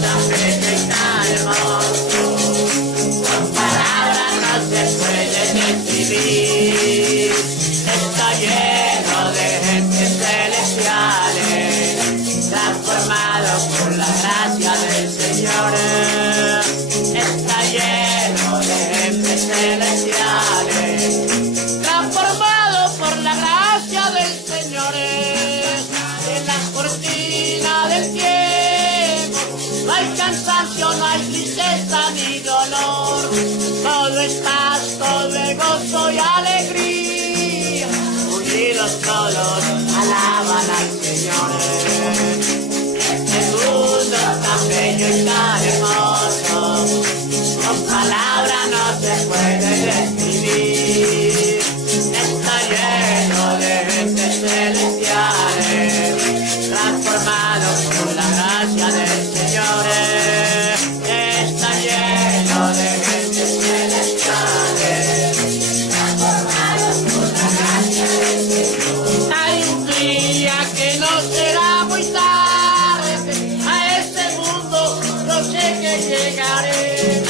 tan bello y tan hermoso, con palabras no se puede describir. Está lleno de gentes celestiales, transformados por la gracia del Señor. Está lleno de gentes celestiales, transformados por la gracia del Señor. En la cortina del tiempo no hay cansancio, no hay tristeza ni dolor. Todo es paz, todo es gozo y alegría. Unidos todos alaban al Señor. Este mundo tan bello y tan hermoso, con palabras no se puede describir. Está lleno de gentes celestiales, transformados por la gracia del Señor. Está lleno de gentes celestiales, transformados por la gracia del Señor. Hay un día que no será muy tarde, a este mundo yo sé que llegaré,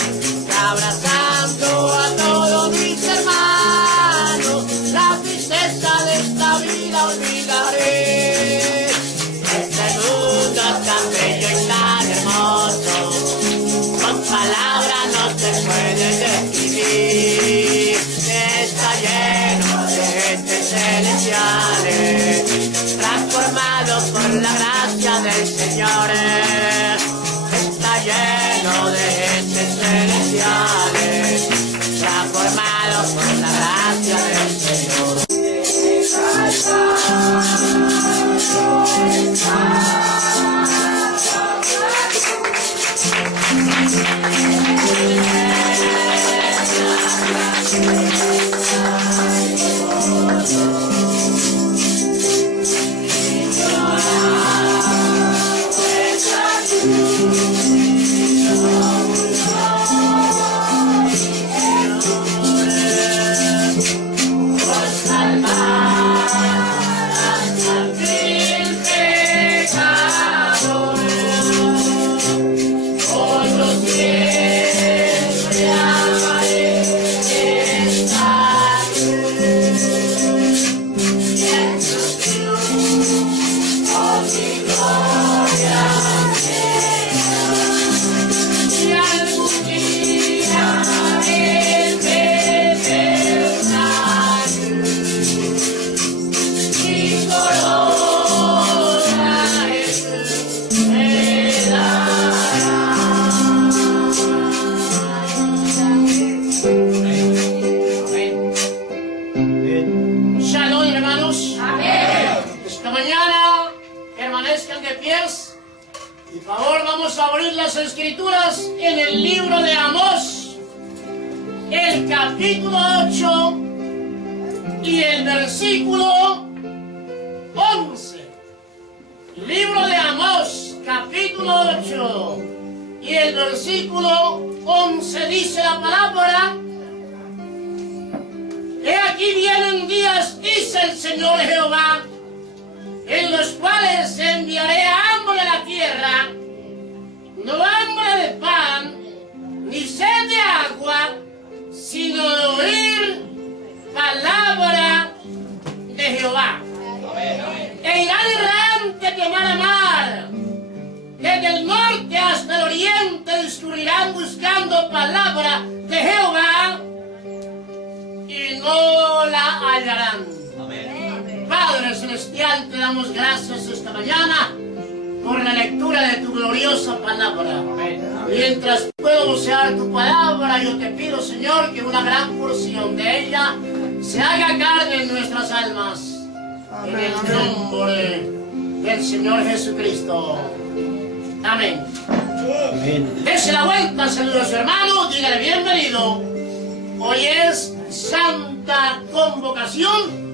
abrazando a todos mis hermanos, la tristeza de esta vida olvidaré. Este mundo tan bello y tan hermoso, con palabras no se puede describir. Está lleno de gentes celestiales, transformados por la gracia del Señor. Está lleno de gentes celestiales, transformados por la gracia del Señor. Escrituras en el libro de Amós, el capítulo 8 y el versículo 11. Libro de Amós, capítulo 8 y el versículo 11 dice la palabra: He aquí vienen días, dice el Señor Jehová, en los cuales enviaré hambre a la tierra, no hambre de pan, ni sed de agua, sino de oír palabra de Jehová. E irán errantes de mar a mar, desde el norte hasta el oriente discurrirán buscando palabra de Jehová, y no la hallarán. Padre Celestial, te damos gracias esta mañana por la lectura de tu gloriosa palabra. Mientras puedo vocear tu palabra, yo te pido, Señor, que una gran porción de ella se haga carne en nuestras almas. En el nombre del Señor Jesucristo. Amén. Dese la vuelta, saludos a su hermano, dígale bienvenido. Hoy es Santa Convocación.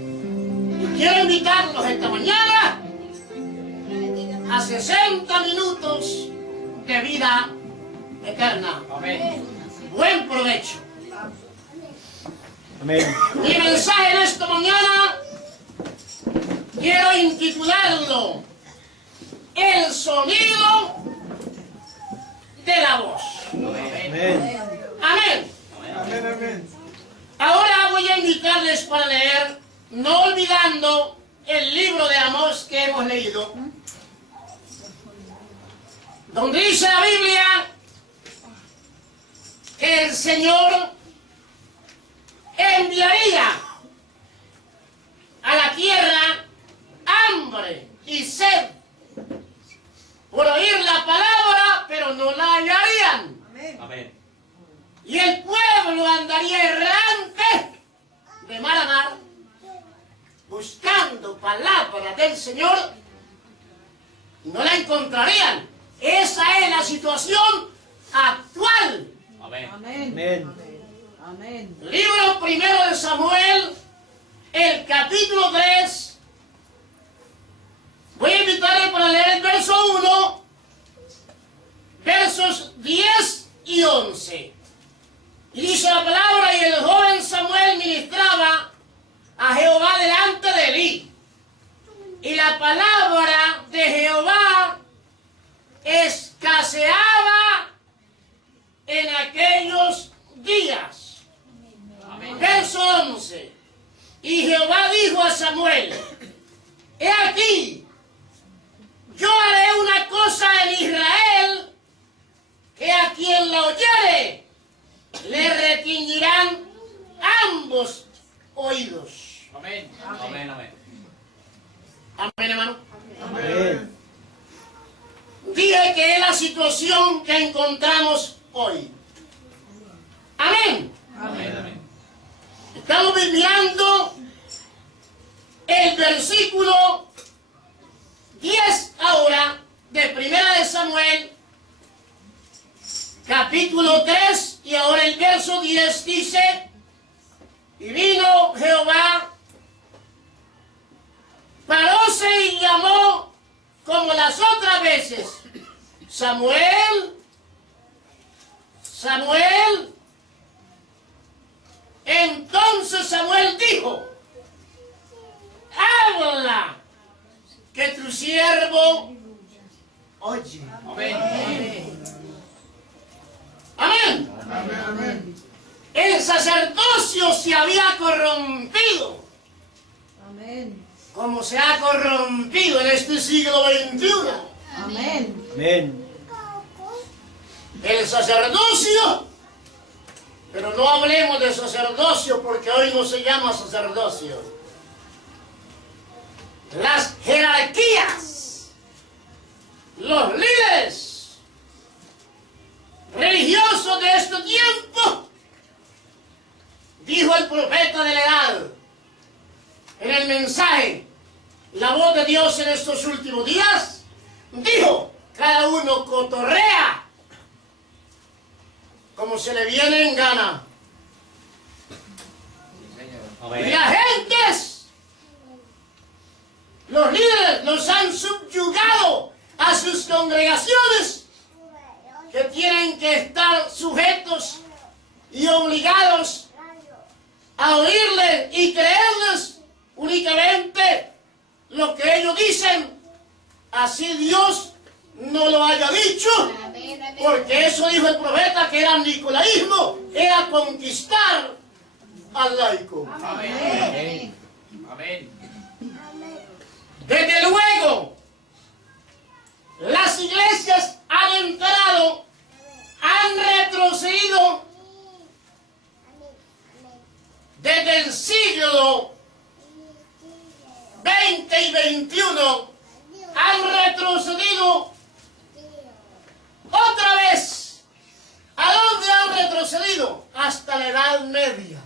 Quiero invitarlos esta mañana a 60 minutos de vida eterna. Amén. Buen provecho. Amén. Mi mensaje en esta mañana quiero intitularlo: El sonido hemos leído, donde dice la Biblia que el Señor enviaría a la tierra hambre y sed por oír la palabra, pero no la hallarían. Amén. Y el pueblo andaría errante de mar a mar, buscando palabra del Señor, y no la encontrarían. Esa es la situación actual. Amén. Amén. Amén. Libro primero de Samuel, el capítulo 3. Voy a invitarle para leer el verso 1, versos 10 y 11. Y dice la palabra: y el joven Samuel ministraba a Jehová delante de Elí. Y la palabra de Jehová escaseaba en aquellos días. Amén. Verso 11. Y Jehová dijo a Samuel: he aquí, yo haré una cosa en Israel, que a quien la oyere le retiñirán ambos oídos. Amén. Amén. Amén. Amén, hermano. Amén. Dije que es la situación que encontramos hoy. Amén. Amén. Amén. Estamos mirando el versículo 10 ahora de Primera de Samuel, capítulo 3, y ahora el verso 10 dice: y vino Jehová, paróse y llamó como las otras veces: Samuel, Samuel. Entonces Samuel dijo: habla, que tu siervo oye. Amén. Amén. Amén. El sacerdocio se había corrompido, Amén. como se ha corrompido en este siglo XXI. Amén. Amén. El sacerdocio, pero no hablemos de sacerdocio porque hoy no se llama sacerdocio. Las jerarquías, los líderes religiosos de este tiempo, dijo el profeta de la edad en el mensaje La Voz de Dios en estos últimos días, dijo: cada uno cotorrea como se le viene en gana. Y Amén. las gentes, los líderes, los han subyugado a sus congregaciones, que tienen que estar sujetos y obligados a oírles y creerles únicamente lo que ellos dicen, así Dios no lo haya dicho, porque eso dijo el profeta, que era nicolaísmo, era conquistar al laico. Amén. Amén. Desde luego, las iglesias han entrado, han retrocedido desde el siglo XX y XXI, han retrocedido otra vez. ¿A dónde han retrocedido? Hasta la Edad Media.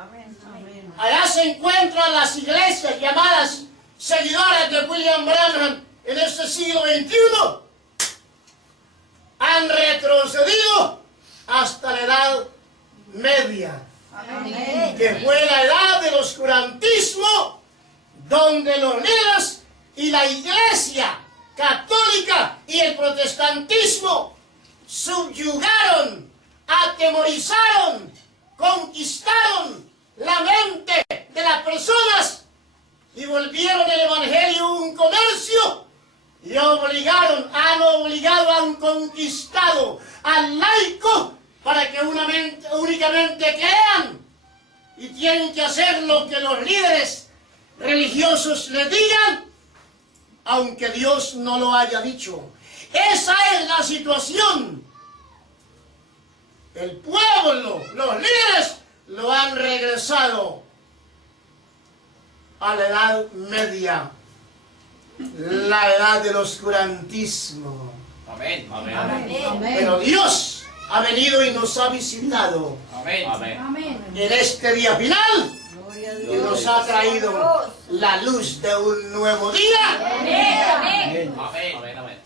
Amén. Amén. Allá se encuentran las iglesias llamadas seguidoras de William Branham en este siglo XXI. Han retrocedido hasta la Edad Media, Amén. que fue la edad del oscurantismo, donde los líderes y la iglesia católica y el protestantismo subyugaron, atemorizaron, conquistaron la mente de las personas y volvieron el evangelio un comercio y han obligado, han conquistado al laico para que únicamente crean, y tienen que hacer lo que los líderes religiosos les digan, aunque Dios no lo haya dicho. Esa es la situación. El pueblo, los líderes, lo han regresado a la edad media, la edad del oscurantismo. Amén. Amén. Amén. Pero Dios ha venido y nos ha visitado Amén. Amén. Amén. en este día final Gloria a y Dios. nos ha traído la luz de un nuevo día. Amén. Amén. Amén.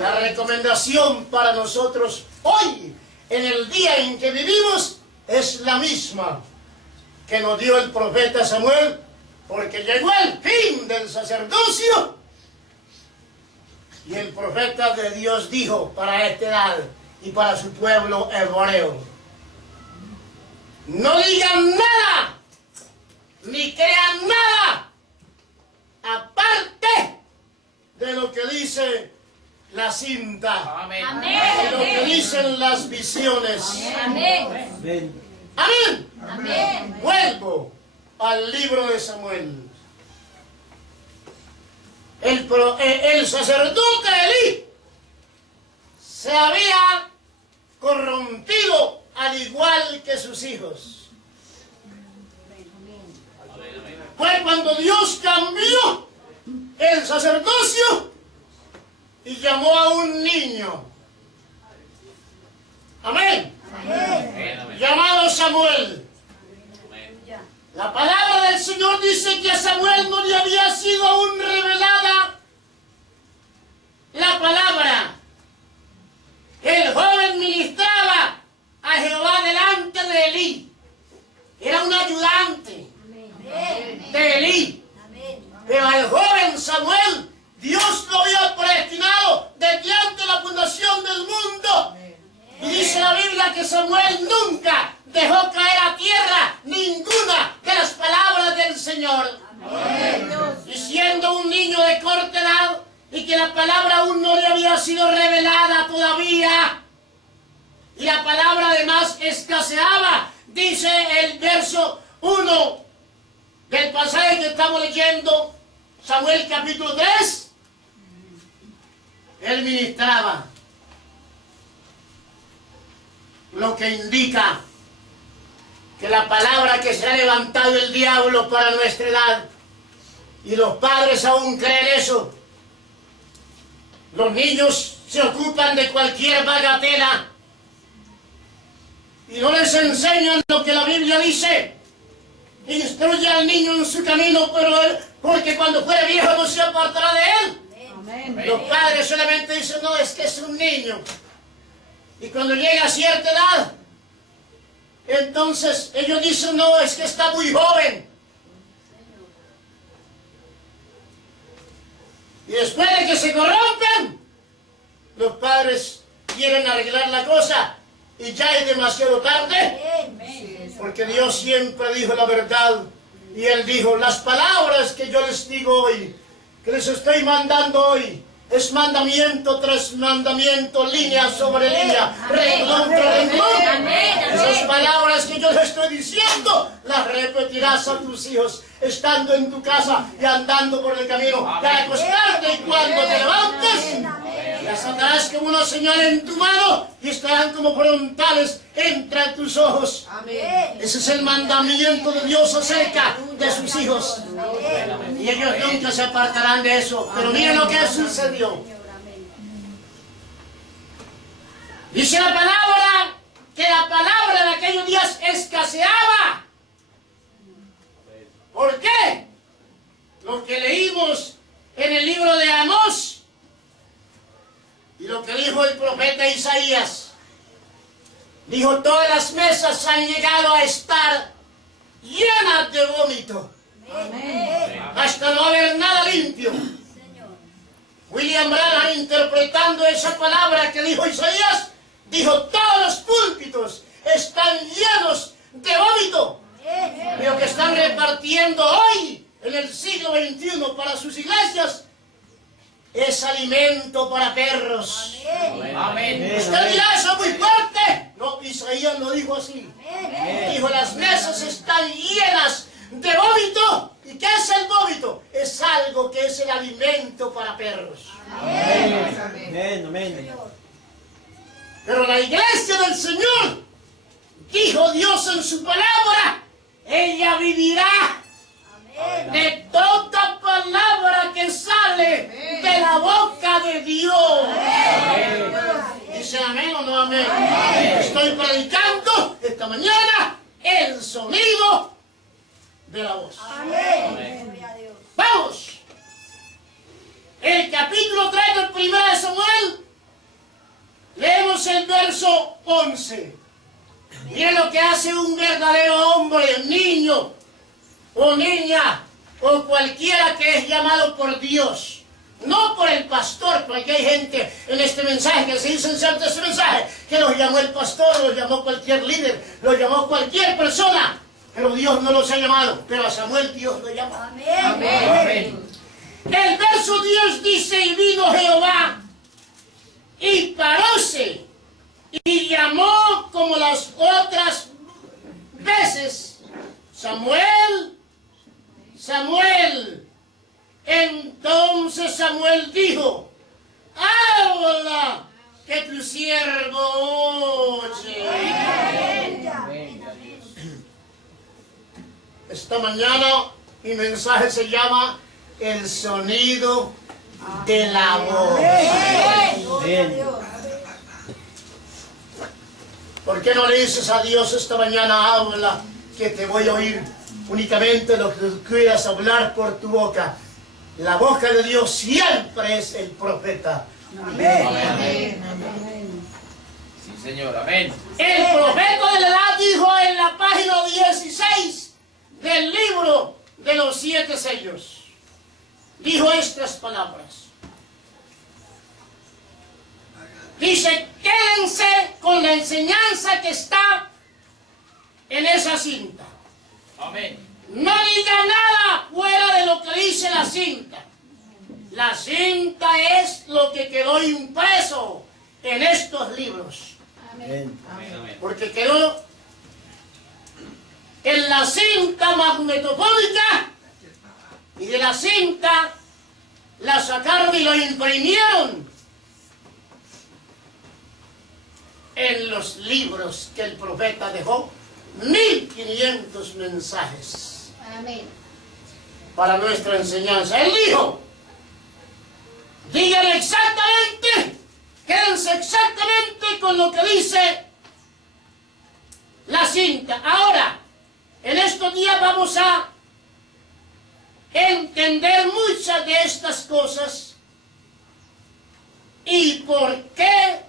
La recomendación para nosotros hoy, en el día en que vivimos, es la misma que nos dio el profeta Samuel, porque llegó el fin del sacerdocio y el profeta de Dios dijo para esta edad y para su pueblo hebreo: no digan nada, ni crean nada, aparte de lo que dice la cinta, Amén. de lo que dicen las visiones. Amén. Amén. Vuelvo al libro de Samuel. El sacerdote Elí se había corrompido al igual que sus hijos. Fue cuando Dios cambió el sacerdocio y llamó a un niño. Amén. Amén. Llamado Samuel. Amén. La palabra del Señor dice que a Samuel no le había sido aún revelada la palabra. El joven ministraba a Jehová delante de Elí. Era un ayudante de Elí. Pero al joven Samuel, Dios lo había predestinado desde antes de la fundación del mundo. Y dice la Biblia que Samuel nunca dejó caer a tierra ninguna de las palabras del Señor. Y siendo un niño de corta edad y que la palabra aún no le había sido revelada todavía, y la palabra además escaseaba, dice el verso 1 del pasaje que estamos leyendo, Samuel capítulo 3, él ministraba, lo que indica que la palabra que se ha levantado el diablo para nuestra edad, y los padres aún creen eso. Los niños se ocupan de cualquier bagatela y no les enseñan lo que la Biblia dice. Instruye al niño en su camino, porque cuando fuere viejo no se apartará de él. Amén. Los padres solamente dicen: no, es que es un niño. Y cuando llega a cierta edad, entonces ellos dicen: no, es que está muy joven. Y después de que se corrompen, los padres quieren arreglar la cosa y ya es demasiado tarde. Porque Dios siempre dijo la verdad. Y Él dijo: las palabras que yo les digo hoy, que les estoy mandando hoy, es mandamiento tras mandamiento, línea sobre línea, renglón tras renglón. Esas palabras que yo les estoy diciendo, las repetirás a tus hijos, estando en tu casa y andando por el camino, y al acostarte y cuando te levantes. Las atarás como una señal en tu mano y estarán como frontales entre tus ojos. Ese es el mandamiento de Dios acerca de sus hijos. Y ellos nunca se apartarán de eso. Pero miren lo que sucedió. Dice la palabra que la palabra de aquellos días escaseaba. ¿Por qué? Lo que leímos en el libro de Amós y lo que dijo el profeta Isaías. Dijo: todas las mesas han llegado a estar llenas de vómito. Hasta no haber nada limpio. William Branham, interpretando esa palabra que dijo Isaías, dijo: todos los púlpitos están llenos de vómito. Y lo que están repartiendo hoy, en el siglo XXI, para sus iglesias, es alimento para perros. Amén. Usted dirá: eso es muy fuerte. No, Isaías lo dijo así. Dijo: las mesas están llenas de vómito ¿Y qué es el vómito? Es algo que es el alimento para perros. Amén. Amén. Pero la iglesia del Señor, dijo Dios en su palabra, ella vivirá de toda palabra que sale de la boca de Dios. Dice amén o no amén. Estoy predicando esta mañana el sonido de la voz. Vamos. El capítulo 3 del 1 de Samuel. Leemos el verso 11. Miren lo que hace un verdadero hombre, niño o niña o cualquiera que es llamado por Dios. No por el pastor, porque hay gente en este mensaje que se dice en cierto este mensaje que los llamó el pastor, los llamó cualquier líder, los llamó cualquier persona. Pero Dios no los ha llamado, pero a Samuel Dios lo llamó. Amén. El verso 10 dice, y vino Jehová, y paróse, y llamó como las otras veces, Samuel, Samuel. Entonces Samuel dijo, habla, que tu siervo oye. Esta mañana mi mensaje se llama el sonido de la voz. ¿Por qué no le dices a Dios esta mañana, habla, que te voy a oír únicamente lo que quieras hablar por tu boca? La boca de Dios siempre es el profeta. Amén. Sí, Señor. Amén. El profeta de la edad dijo en la página 16 del libro de los 7 sellos. Dijo estas palabras. Dice, quédense con la enseñanza que está en esa cinta. Amén. No diga nada fuera de lo que dice la cinta. La cinta es lo que quedó impreso en estos libros. Amén. Amén. Porque quedó en la cinta magnetofónica y de la cinta la sacaron y lo imprimieron en los libros que el profeta dejó. 1500 mensajes para nuestra enseñanza. Él dijo, digan exactamente, quédense exactamente con lo que dice la cinta. Ahora, en estos días vamos a entender muchas de estas cosas y por qué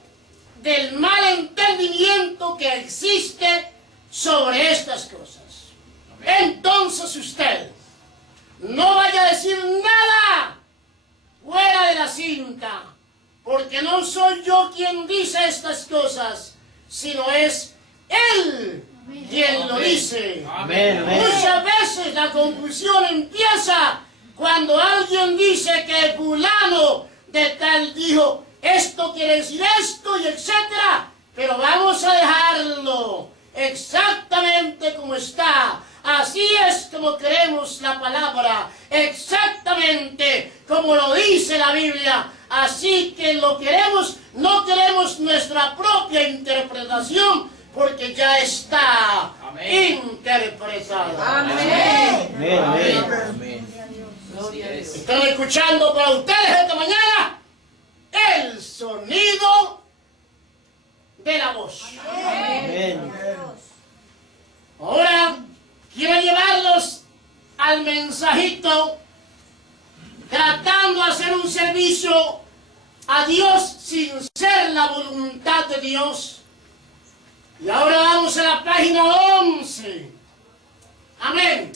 del mal entendimiento que existe sobre estas cosas. Entonces usted no vaya a decir nada fuera de la cinta, porque no soy yo quien dice estas cosas, sino es Él quien lo dice. Amén. Amén. Muchas veces la confusión empieza cuando alguien dice que fulano de tal dijo, esto quiere decir esto y etcétera, pero vamos a dejarlo exactamente como está. Así es como queremos la palabra, exactamente como lo dice la Biblia. Así que lo queremos, no queremos nuestra propia interpretación, porque ya está interpretada. Amén. Amén. Amén. Amén. Están escuchando para ustedes esta mañana el sonido de la voz. Amén. Ahora quiero llevarlos al mensajito tratando de hacer un servicio a Dios sin ser la voluntad de Dios. Y ahora vamos a la página 11. Amén.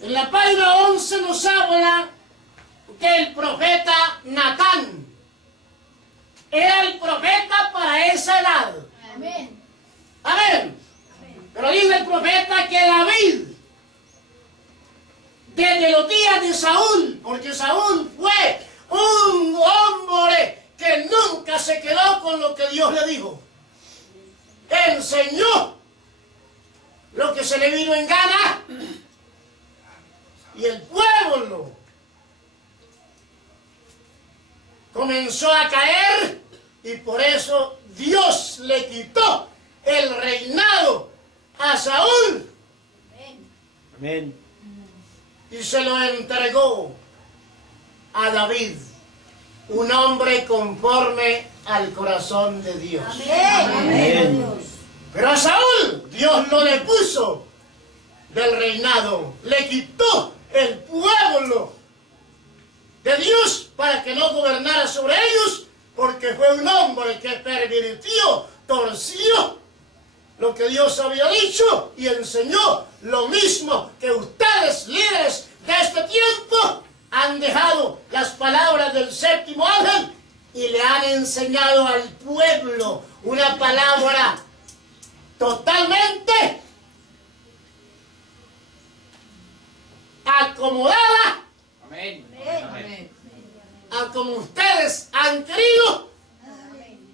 En la página 11 nos habla del profeta Natán. Era el profeta para esa edad. Amén. Amén. Pero dice el profeta que David, desde los días de Saúl, porque Saúl fue un hombre que nunca se quedó con lo que Dios le dijo, enseñó lo que se le vino en gana Y el pueblo comenzó a caer y por eso Dios le quitó el reinado a Saúl Amén. y se lo entregó a David, un hombre conforme al corazón de Dios. Amén. Pero a Saúl Dios no le puso del reinado, le quitó el pueblo de Dios para que no gobernara sobre ellos, porque fue un hombre que pervirtió, torció lo que Dios había dicho y enseñó lo mismo que ustedes, líderes de este tiempo, han dejado las palabras del séptimo ángel y le han enseñado al pueblo una palabra totalmente acomodada Amén. a como ustedes han querido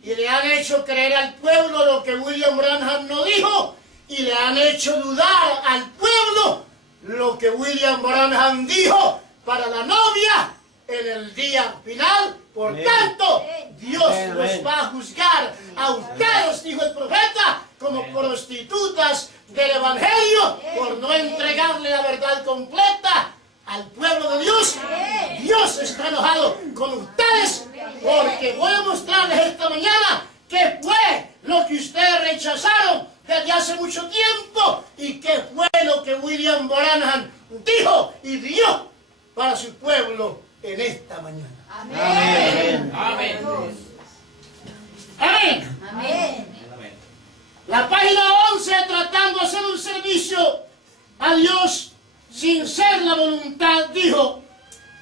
y le han hecho creer al pueblo lo que William Branham no dijo y le han hecho dudar al pueblo lo que William Branham dijo para la novia en el día final. Por Amén. tanto, Dios Amén, los amén. va a juzgar a ustedes, dijo el profeta, como prostitutas del Evangelio por no entregarle la verdad completa al pueblo de Dios. Dios está enojado con ustedes porque voy a mostrarles esta mañana qué fue lo que ustedes rechazaron desde hace mucho tiempo y qué fue lo que William Branham dijo y dio para su pueblo en esta mañana. Amén. Amén. Amén. Amén. La página 11, tratando de hacer un servicio a Dios sin ser la voluntad, dijo,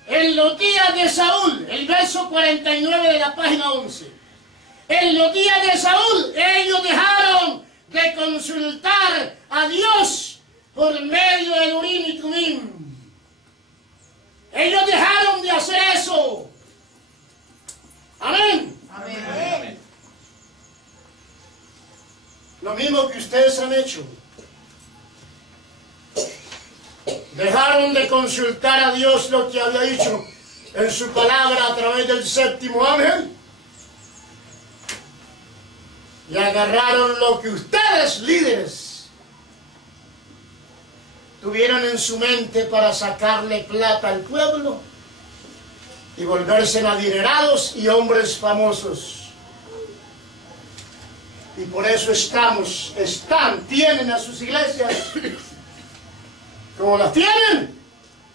en los días de Saúl, el verso 49 de la página 11, en los días de Saúl ellos dejaron de consultar a Dios por medio del Urim y Tumim. Ellos dejaron de hacer eso. Amén. Amén. Lo mismo que ustedes han hecho. Dejaron de consultar a Dios lo que había dicho en su palabra a través del séptimo ángel. Y agarraron lo que ustedes, líderes, tuvieron en su mente para sacarle plata al pueblo y volverse adinerados y hombres famosos. Y por eso tienen a sus iglesias como las tienen.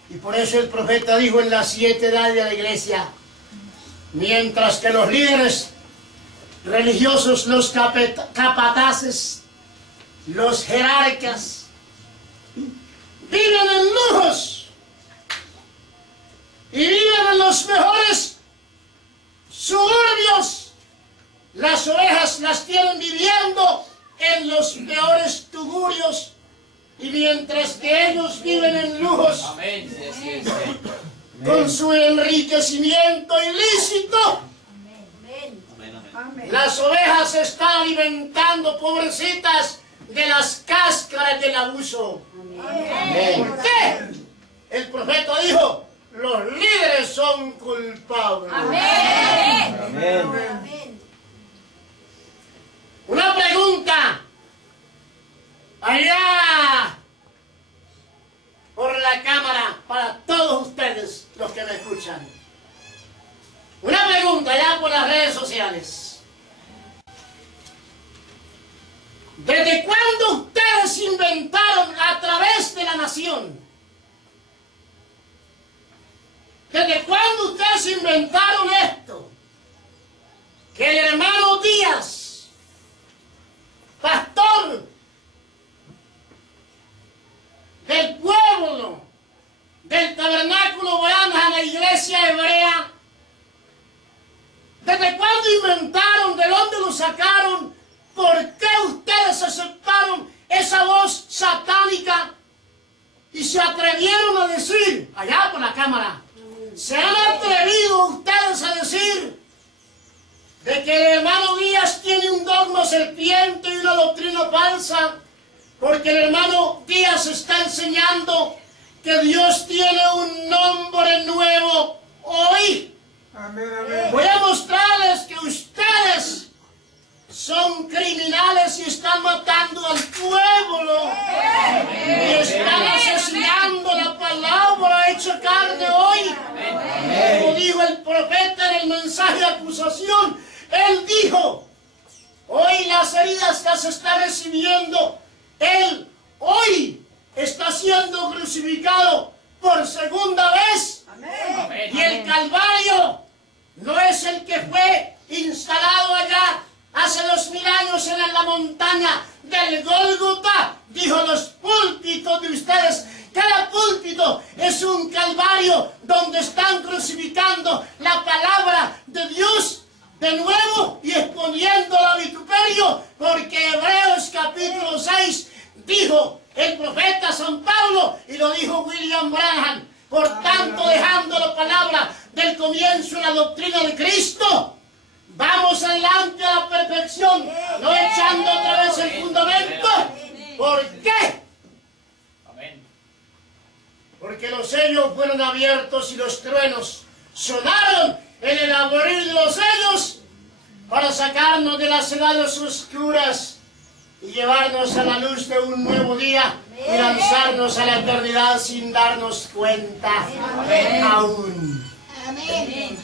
Y por eso el profeta dijo en las 7 edades de la iglesia, mientras que los líderes religiosos, los capataces, los jerarcas, viven en lujos y viven en los mejores suburbios, las ovejas las tienen viviendo en los peores tugurios, y mientras que ellos viven en lujos, Amén. Sí, así es. con su enriquecimiento ilícito, las ovejas se están alimentando, pobrecitas, de las cáscaras del abuso. ¿Por qué? El profeta dijo, los líderes son culpables. Amén. Una pregunta. Allá por la cámara, para todos ustedes los que me escuchan. Una pregunta allá por las redes sociales. ¿Desde cuándo ustedes inventaron a través de la nación? ¿Desde cuándo ustedes inventaron esto? Que el hermano Díaz, pastor del pueblo del tabernáculo Branham, la iglesia hebrea, ¿desde cuándo inventaron? ¿De dónde lo sacaron? ¿Por qué ustedes aceptaron esa voz satánica y se atrevieron a decir, allá por la cámara, se han atrevido ustedes a decir de que el hermano Díaz tiene un dogma serpiente y una doctrina falsa? Porque el hermano Díaz está enseñando que Dios tiene un nombre nuevo hoy. Voy a mostrarles que ustedes son criminales y están matando al pueblo. Y están asesinando la palabra hecha carne hoy. Como dijo el profeta en el mensaje de acusación, él dijo, hoy las heridas que se está recibiendo, él hoy está siendo crucificado por segunda vez. Y el Calvario no es el que fue instalado allá hace 2000 años en la montaña del Gólgota. Dijo los púlpitos de ustedes, cada púlpito es un calvario donde están crucificando la palabra de Dios de nuevo y exponiéndola a vituperio, porque Hebreos capítulo 6 dijo el profeta San Pablo y lo dijo William Branham. Por tanto, dejando la palabra del comienzo en la doctrina de Cristo, vamos adelante a la perfección, no echando otra vez el fundamento. ¿Por qué? Porque los sellos fueron abiertos y los truenos sonaron en el abrir de los sellos para sacarnos de las edades oscuras y llevarnos a la luz de un nuevo día y lanzarnos a la eternidad sin darnos cuenta aún. Amén.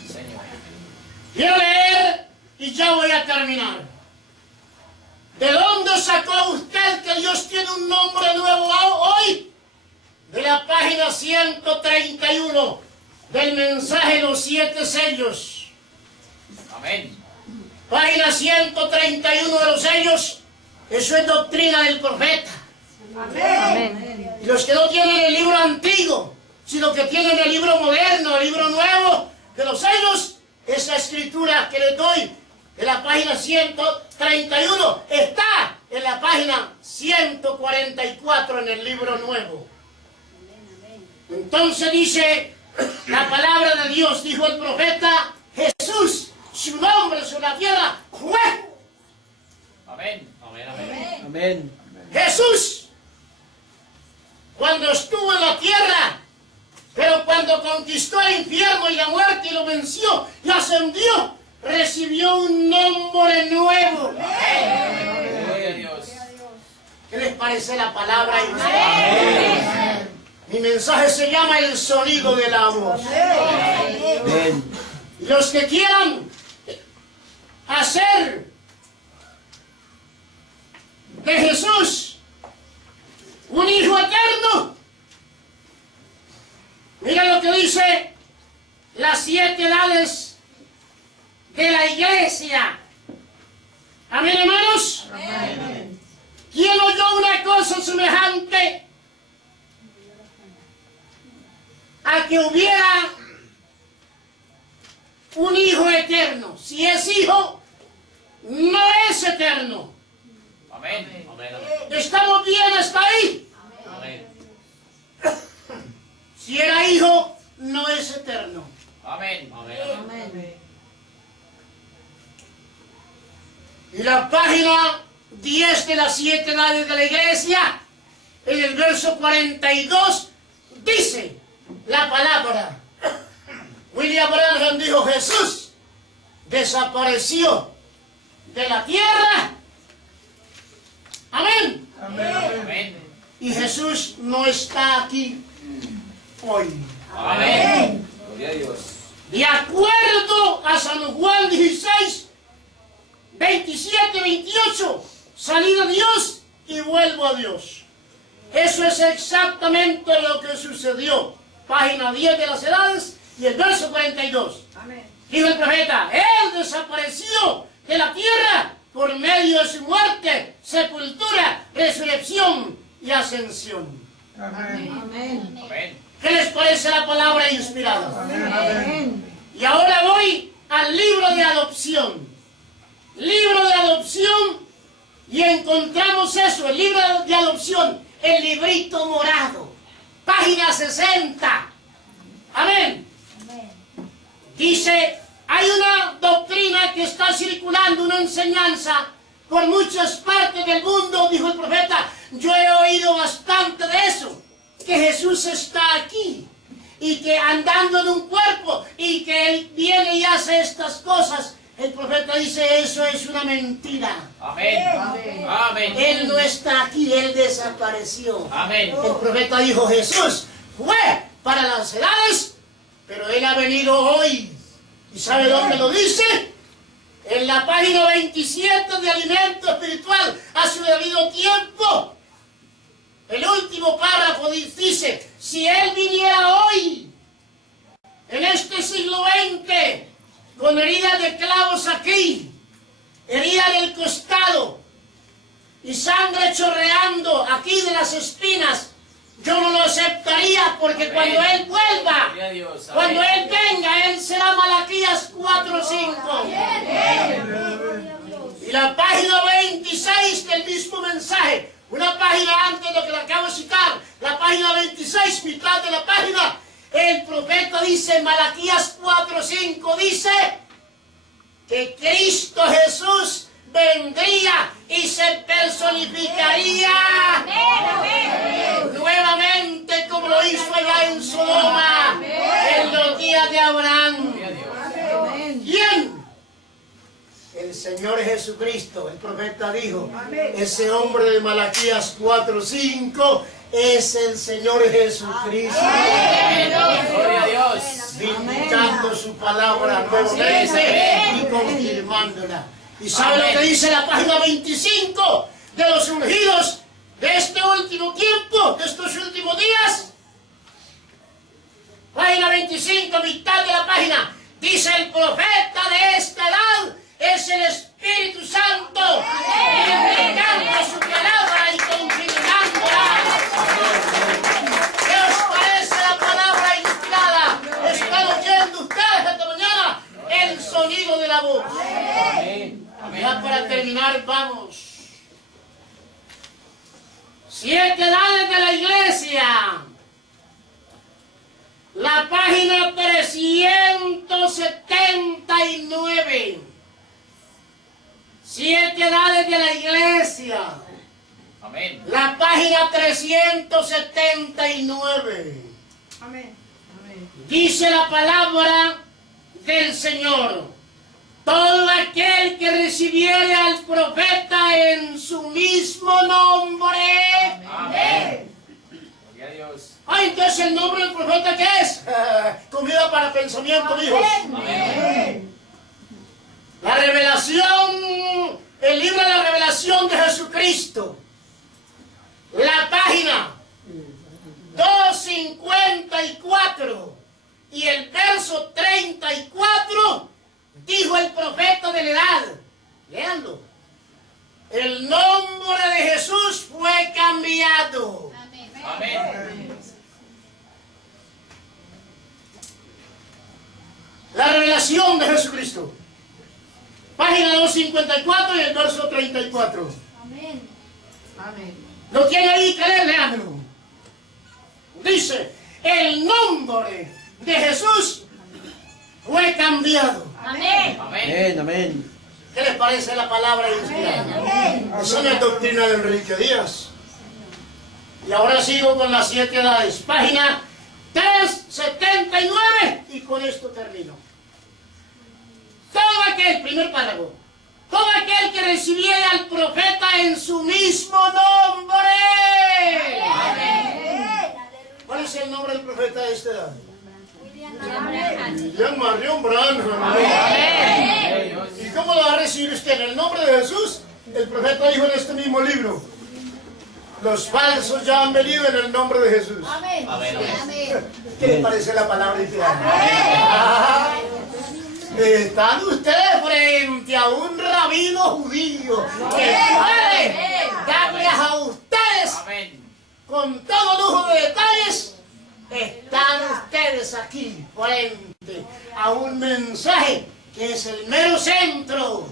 Quiero leer y ya voy a terminar. ¿De dónde sacó usted que Dios tiene un nombre nuevo hoy? De la página 131 del mensaje de los 7 sellos. Amén. Página 131 de los sellos. Eso es doctrina del profeta. Amén. Y los que no tienen el libro antiguo, sino que tienen el libro moderno, el libro nuevo de los sellos, esa escritura que les doy en la página 131 está en la página 144 en el libro nuevo. Entonces dice la palabra de Dios, dijo el profeta, Jesús, su nombre sobre la tierra fue. Amén. Amén. Amén. Amén. Jesús, cuando estuvo en la tierra, pero cuando conquistó el infierno y la muerte y lo venció y ascendió, recibió un nombre nuevo. Gloria a Dios. ¿Qué les parece la palabra? Amén. Mi mensaje se llama el sonido de la voz. Amén. Los que quieran hacer de Jesús un hijo eterno, mira lo que dice las 7 edades de la iglesia. Amén, hermanos. Amén. ¿Quién oyó una cosa semejante a que hubiera un hijo eterno? Si es hijo, no es eterno. Amén. Amén. ¿Estamos bien hasta ahí? Amén. Si era hijo, no es eterno. Amén. Amén. Y la página 10 de las 7 edades de la iglesia, en el verso 42, dice la palabra. William Branham dijo, Jesús desapareció de la tierra. Amén. Amén. Y Jesús no está aquí hoy. Amén. Gloria a Dios. De acuerdo a San Juan 16, 27, 28, salí de Dios y vuelvo a Dios. Eso es exactamente lo que sucedió. Página 10 de las edades y el verso 42. Amén. Dijo el profeta, Él desapareció de la tierra por medio de su muerte, sepultura, resurrección y ascensión. Amén. Amén. ¿Qué les parece la palabra inspirada? Amén. Y ahora voy al libro de adopción. Libro de adopción, y encontramos eso, el libro de adopción, el librito morado, página 60. Amén. Dice, hay una doctrina que está circulando, una enseñanza por muchas partes del mundo, dijo el profeta. Yo he oído bastante de eso. que Jesús está aquí y que andando en un cuerpo y que Él viene y hace estas cosas, el profeta dice, eso es una mentira. Amén. Amén. Él no está aquí, Él desapareció. Amén. El profeta dijo, Jesús fue para las edades, pero Él ha venido hoy. ¿Y sabe dónde lo dice? En la página 27 de Alimento Espiritual, a su debido tiempo. El último párrafo dice, si Él viniera hoy, en este siglo XX, con heridas de clavos aquí, heridas del costado y sangre chorreando aquí de las espinas, yo no lo aceptaría, porque cuando Él vuelva, Gloria a Dios. Amén. cuando Él venga, Él será Malaquías 4:5. Y la página 26 del mismo mensaje, una página antes de lo que le acabo de citar, la página 26, mitad de la página, el profeta dice, Malaquías 4:5 dice que Cristo Jesús vendría y se personificaría nuevamente como lo hizo allá en Sodoma en los días de Abraham. Gloria a Dios. ¿Quién? El Señor Jesucristo. El profeta dijo, ese hombre de Malaquías 4:5 es el Señor Jesucristo. Gloria a Dios. Vindicando su palabra nuevamente y confirmándola. ¿Y sabe lo que dice la página 25 de los ungidos de este último tiempo, de estos últimos días? Página 25, mitad de la página. Dice el profeta de esta edad es el Espíritu Santo, vindicando su palabra y confirmándola. ¿Qué os parece la palabra inspirada? ¿Están oyendo ustedes esta mañana el sonido de la voz? Amén. Ya para terminar, vamos. 7 edades de la iglesia. La página 379. 7 edades de la iglesia. Amén. La página 379. Amén. Dice la palabra del Señor. Todo aquel que recibiere al profeta en su mismo nombre. Amén. Gloria a Dios. Ay, entonces el nombre del profeta, ¿qué es? Comida para pensamiento, hijos. Amén. La revelación, el libro de la revelación de Jesucristo. La página 254 y el verso 34. Dijo el profeta de la edad, léanlo, el nombre de Jesús fue cambiado. Amén. La revelación de Jesucristo. Página 254 y el verso 34. Amén. ¿Lo tiene ahí que leer? Léanlo. Dice, el nombre de Jesús fue cambiado. Amén. Amén. Amén. ¿Qué les parece la palabra inspirada? Esa no es doctrina de Enrique Díaz. Y ahora sigo con las 7 edades. Página 379 y con esto termino. Todo aquel, primer párrafo, todo aquel que recibiera al profeta en su mismo nombre. ¿Cuál es el nombre del profeta de esta edad? William Marion Branham. ¿Y cómo lo va a recibir usted? En el nombre de Jesús. El profeta dijo en este mismo libro, los falsos ya han venido en el nombre de Jesús. Amén. Amén. ¿Qué le parece la palabra inspirada? Están ustedes frente a un rabino judío que puede darles a ustedes Amén. con todo lujo de detalles. Están ustedes aquí frente a un mensaje que es el mero centro.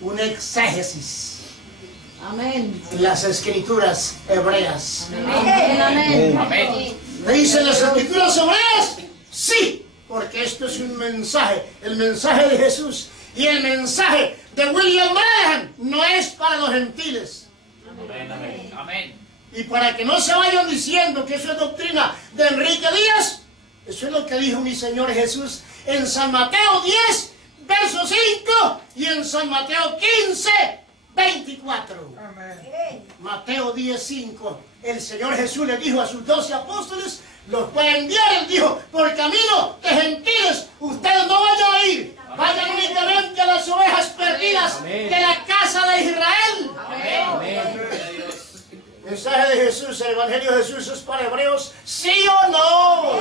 Un exégesis Amén. en las escrituras hebreas. Amén. Amén. ¿Me dicen las escrituras hebreas? Sí, porque esto es un mensaje, el mensaje de Jesús. Y el mensaje de William Branham no es para los gentiles. Amén. Amén. Amén. Y para que no se vayan diciendo que eso es doctrina de Enrique Díaz, eso es lo que dijo mi Señor Jesús en San Mateo 10, verso 5, y en San Mateo 15, 24. Mateo 10, 5. El Señor Jesús le dijo a sus 12 apóstoles, los voy a enviar, él dijo, por camino de gentiles, ustedes no vayan a ir, vayan únicamente a las ovejas perdidas de la casa de Israel. Amén. El mensaje de Jesús, el Evangelio de Jesús es para hebreos, ¿sí o no?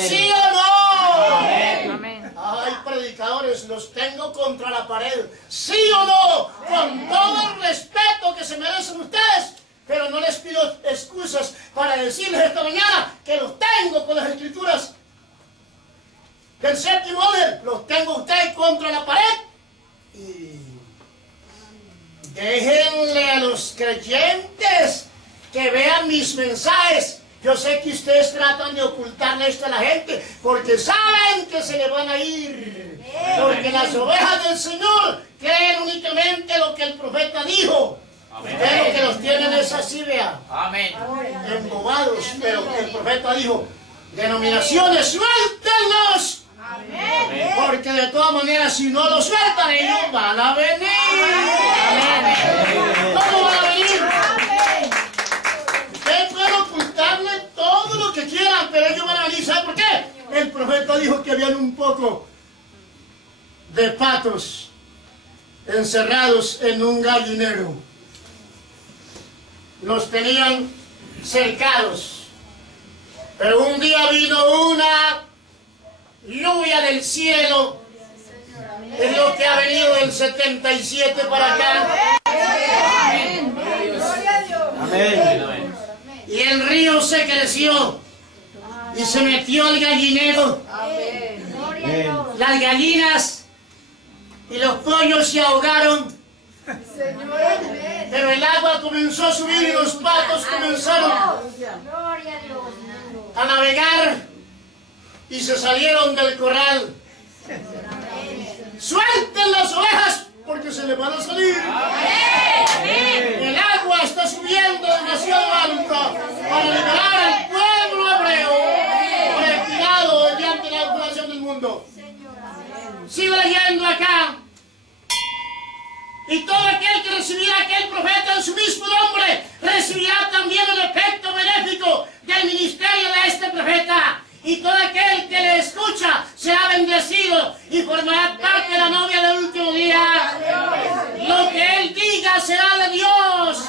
¿Sí o no? Ay, predicadores, los tengo contra la pared, ¿sí o no? Con todo el respeto que se merecen ustedes, pero no les pido excusas para decirles esta mañana que los tengo con las escrituras del séptimo orden, los tengo ustedes contra la pared. Y déjenle a los creyentes que vean mis mensajes. Yo sé que ustedes tratan de ocultarle esto a la gente porque saben que se le van a ir. Porque las ovejas del Señor creen únicamente lo que el profeta dijo. Ustedes lo que los tienen es así, vean, embobados. Pero el profeta dijo, denominaciones, suéltenlos. Porque de todas maneras, si no los sueltan, ellos van a venir. ¿Cómo van a venir? Ustedes pueden ocultarle todo lo que quieran, pero ellos van a venir. ¿Saben por qué? El profeta dijo que habían un poco de patos encerrados en un gallinero. Los tenían cercados. Pero un día vino una lluvia del cielo, es lo que ha venido del 77 para acá. Amén. Y el río se creció y se metió al gallinero. Las gallinas y los pollos se ahogaron. Pero el agua comenzó a subir y los patos comenzaron a navegar y se salieron del corral. Suelten las ovejas porque se les van a salir. El agua está subiendo demasiado alta para liberar al pueblo hebreo predestinado mediante la fundación del mundo. Sigo leyendo acá. Y todo aquel que recibirá aquel profeta en su mismo nombre recibirá también el efecto benéfico del ministerio de este profeta. Y todo aquel que le escucha será bendecido y formará parte de la novia del último día. Lo que él diga será de Dios.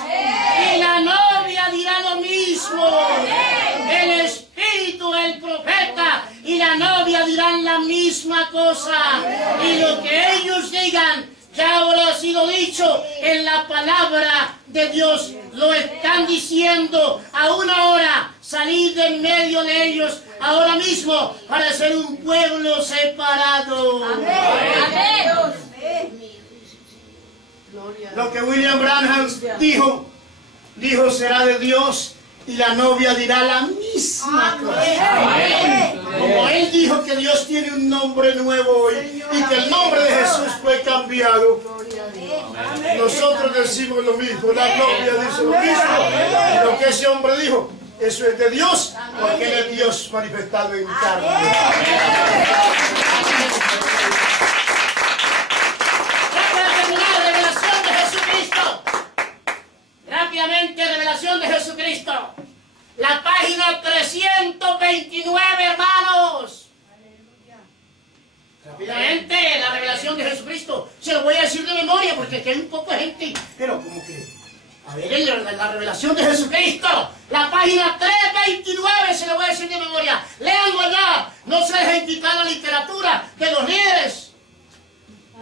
Y la novia dirá lo mismo. El espíritu, el profeta y la novia dirán la misma cosa. Y lo que ellos digan ya habrá sido dicho en la palabra de Dios. Lo están diciendo a una hora. Salid del medio de ellos ahora mismo para ser un pueblo separado. Amén. Lo que William Branham dijo será de Dios y la novia dirá la misma cosa. Amén. Como él dijo que Dios tiene un nombre nuevo hoy y que el nombre de Jesús fue cambiado, nosotros decimos lo mismo, la novia dice lo mismo, y lo que ese hombre dijo, eso es de Dios, porque Él es Dios manifestado en carne. Para terminar, revelación de Jesucristo. Rápidamente, revelación de Jesucristo. La página 329, hermanos. Rápidamente, la revelación de Jesucristo. Se lo voy a decir de memoria porque aquí hay un poco de gente, pero como que... A ver, la revelación de Jesucristo, la página 329, se lo voy a decir de memoria. Léanlo allá, no se dejen quitar la literatura de los líderes.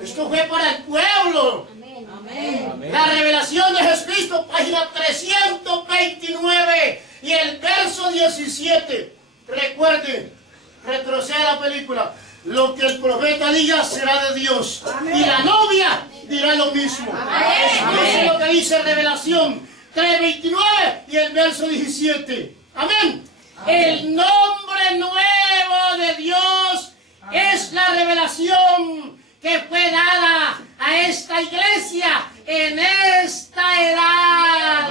Esto fue para el pueblo. Amén. La revelación de Jesucristo, página 329 y el verso 17. Recuerden, retroceda la película. Lo que el profeta diga será de Dios. Y la novia dirá lo mismo. Eso es lo que dice Revelación 3:29 y el verso 17. Amén. El nombre nuevo de Dios es la revelación que fue dada a esta iglesia en esta edad.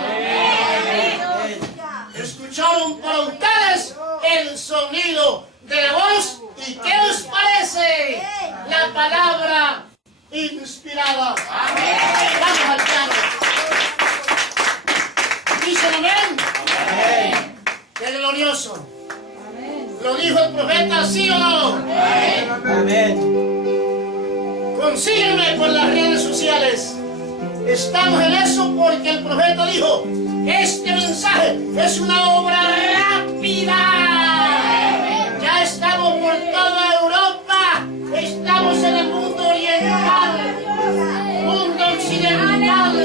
Escucharon para ustedes el sonido de la voz. ¿Y qué os parece la palabra inspirada? Vamos al piano. ¿Dicen amén? ¡Qué glorioso! ¿Lo dijo el profeta, sí o no? Amén. Consígueme por las redes sociales. Estamos en eso porque el profeta dijo, este mensaje es una obra rápida. Ya estamos por toda Europa, estamos en el mundo oriental, mundo occidental,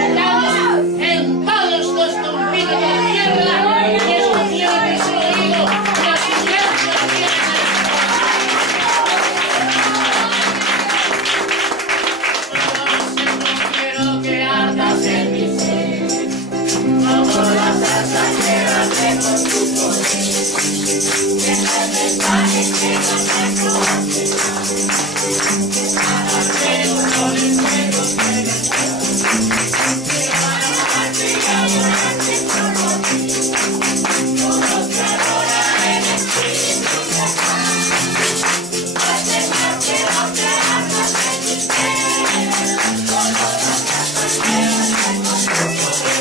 estamos en todos los confines de la tierra, y esto tiene su oído, la siguiente tiene. Quiero que ardas en mi ser, como las zarzas llevas con tu poder. Deja el mensaje que no te conoce, para que uno de fuego pueda estar, para amarte y adorarte por ti. Todos te adoran en espíritu y verdad, pues dejar que no te hagas en mi ser, como las zarzas llevas con tu poder.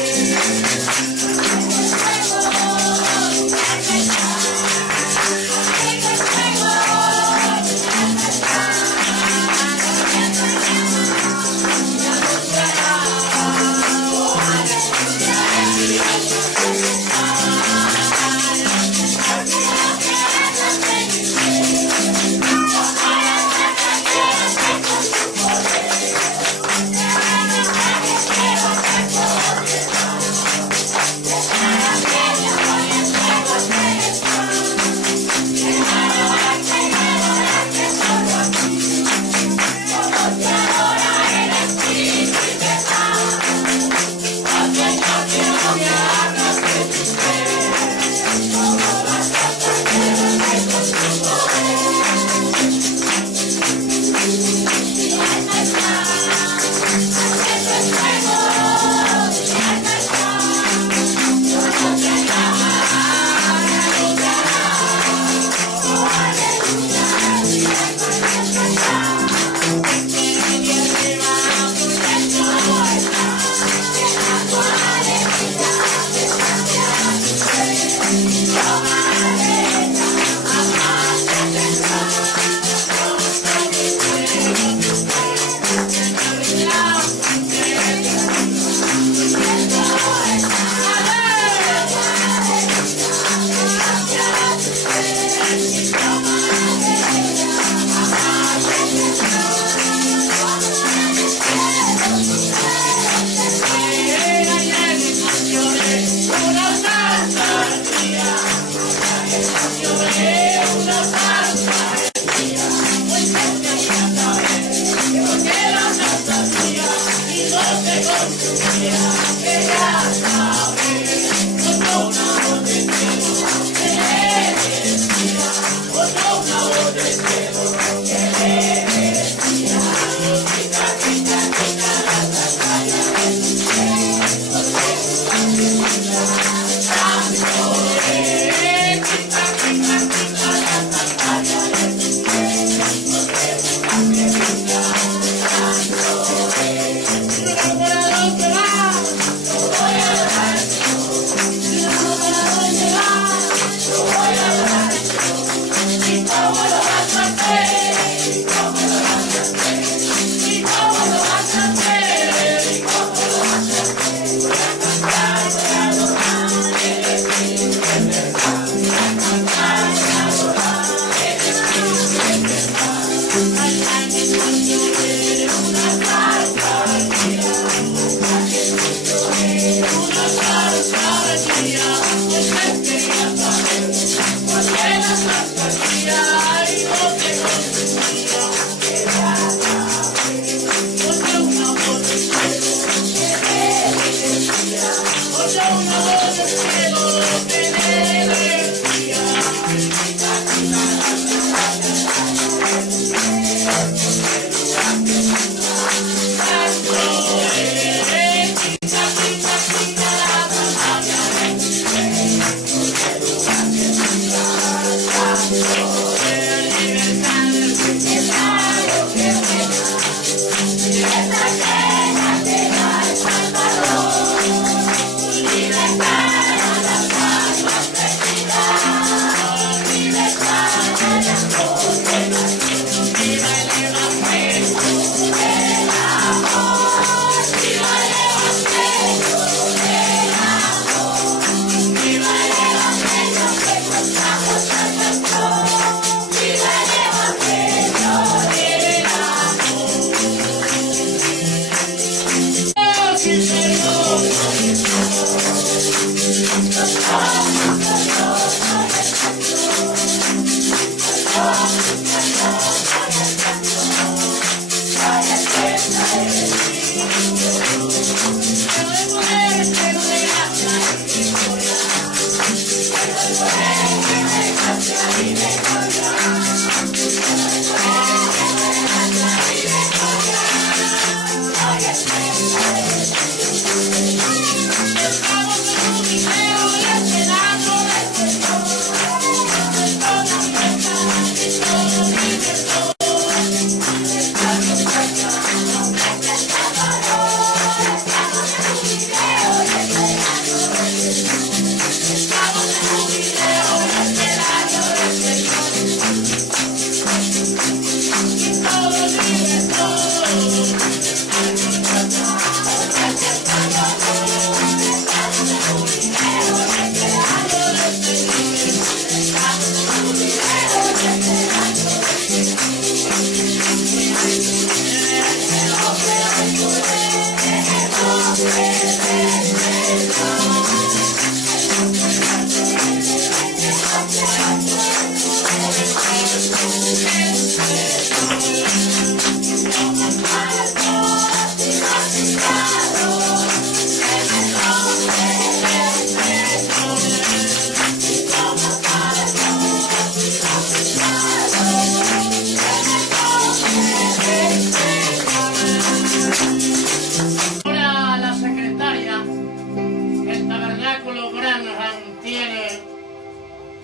Ahora la secretaria del Tabernáculo Branham tiene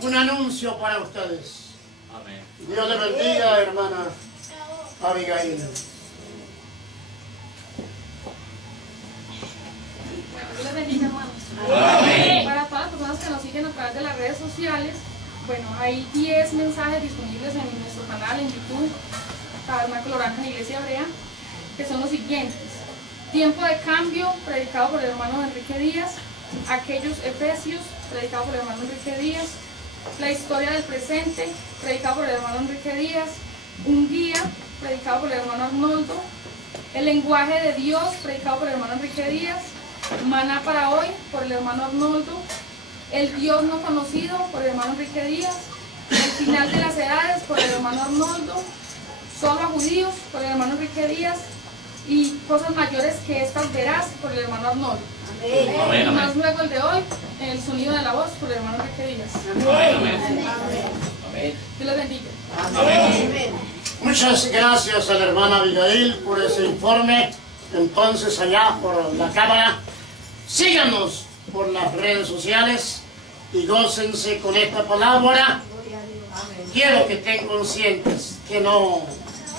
un anuncio para ustedes. Amén. Dios le bendiga, hermana Abigail. Dios les bendiga, hermanos. Amén. Para todas las personas que nos siguen a través de las redes sociales, bueno, hay 10 mensajes disponibles en nuestro canal en YouTube, Tabernáculo Branham Iglesia Hebrea, que son los siguientes. Tiempo de cambio, predicado por el hermano Enrique Díaz. Aquellos Efesios, predicado por el hermano Enrique Díaz. La historia del presente, predicado por el hermano Enrique Díaz. Un guía, predicado por el hermano Arnoldo. El lenguaje de Dios, predicado por el hermano Enrique Díaz. Maná para hoy, por el hermano Arnoldo. El Dios no conocido, por el hermano Enrique Díaz. El final de las edades, por el hermano Arnoldo. Solo a judíos, por el hermano Enrique Díaz. Y cosas mayores que estas verás, por el hermano Arnoldo. Amén, Y más amén. luego el de hoy, el sonido de la voz, por el hermano Enrique Díaz. Amén, amén. Amén. Dios les bendiga. Amén. Muchas gracias a la hermana Abigail por ese informe. Entonces, allá por la cámara, síganos por las redes sociales y gócense con esta palabra. Quiero que estén conscientes que no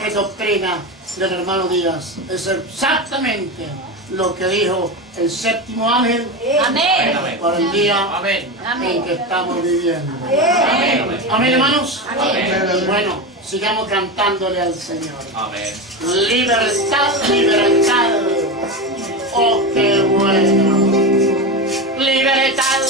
es doctrina del hermano Díaz, es exactamente lo que dijo el séptimo ángel Amén. Amén. para el día Amén. en que estamos viviendo. Amén. Amén, hermanos. Amén. Bueno, sigamos cantándole al Señor. Amén. Libertad, libertad. Oh, qué bueno. Libertad.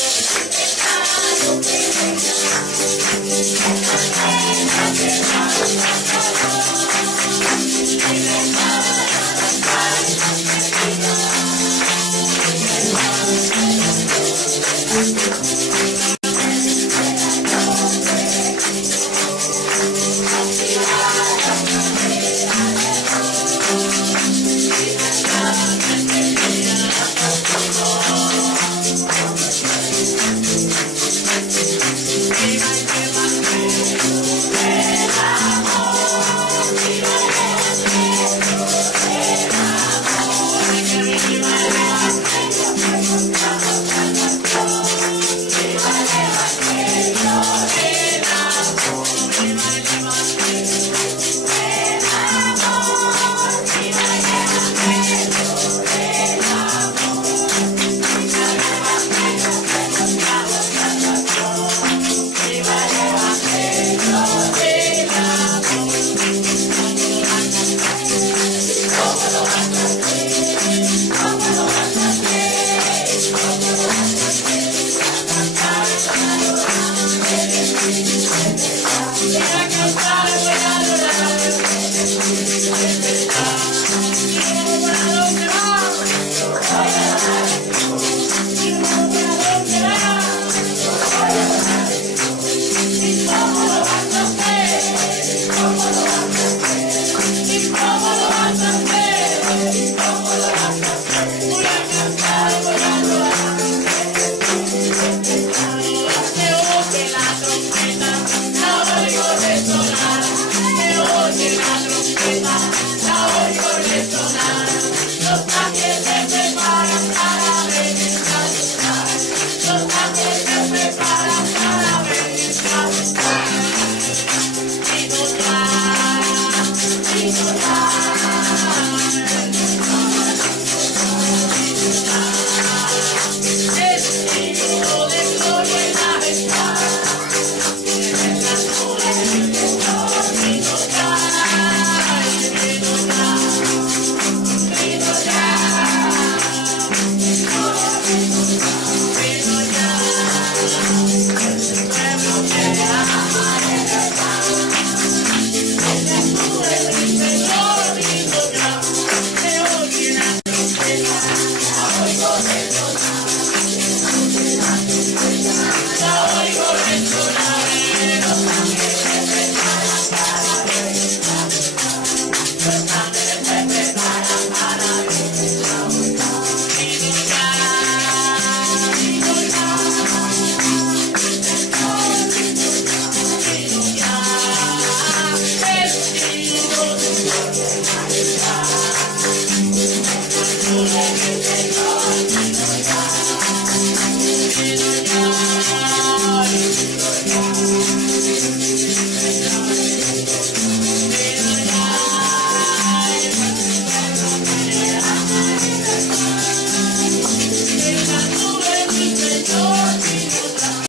Amén.